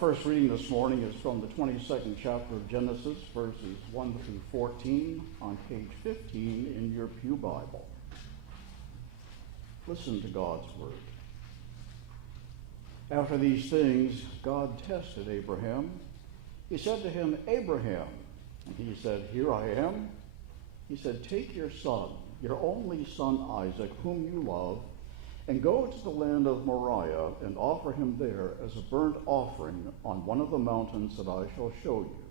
first reading this morning is from the 22nd chapter of Genesis, verses 1 through 14, on page 15 in your pew Bible. Listen to God's word. After these things, God tested Abraham. He said to him, "Abraham." And he said, "Here I am." He said, "Take your son, your only son Isaac, whom you love, and go to the land of Moriah and offer him there as a burnt offering on one of the mountains that I shall show you."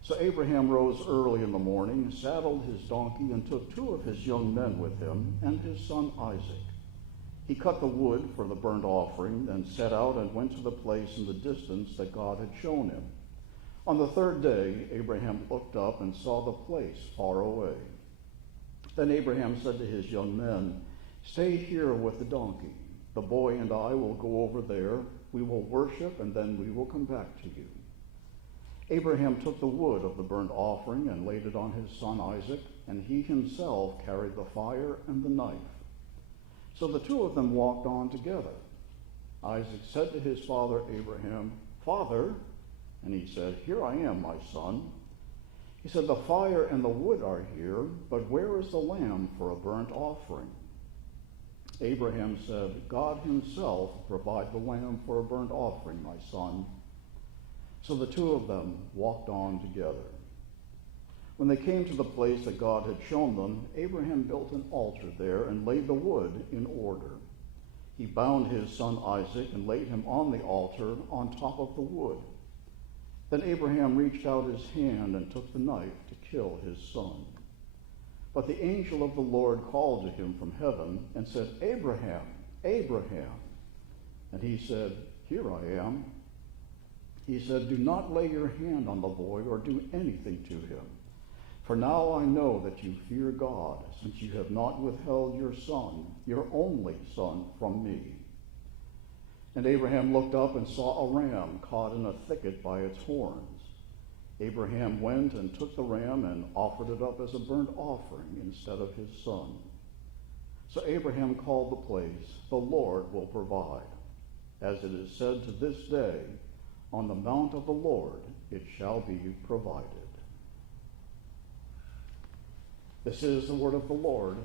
So Abraham rose early in the morning, saddled his donkey, and took 2 of his young men with him and his son Isaac. He cut the wood for the burnt offering, then set out and went to the place in the distance that God had shown him. On the 3rd day, Abraham looked up and saw the place far away. Then Abraham said to his young men, "Stay here with the donkey. The boy and I will go over there. We will worship, and then we will come back to you." Abraham took the wood of the burnt offering and laid it on his son Isaac, and he himself carried the fire and the knife. So the 2 of them walked on together. Isaac said to his father Abraham, "Father," and he said, "Here I am, my son." He said, "The fire and the wood are here, but where is the lamb for a burnt offering?" Abraham said, "God himself provide the lamb for a burnt offering, my son." So the 2 of them walked on together. When they came to the place that God had shown them, Abraham built an altar there and laid the wood in order. He bound his son Isaac and laid him on the altar on top of the wood. Then Abraham reached out his hand and took the knife to kill his son. But the angel of the Lord called to him from heaven and said, "Abraham, Abraham." And he said, "Here I am." He said, "Do not lay your hand on the boy or do anything to him. For now I know that you fear God, since you have not withheld your son, your only son, from me." And Abraham looked up and saw a ram caught in a thicket by its horns. Abraham went and took the ram and offered it up as a burnt offering instead of his son. So Abraham called the place, "The Lord will provide." As it is said to this day, "On the mount of the Lord it shall be provided." This is the word of the Lord.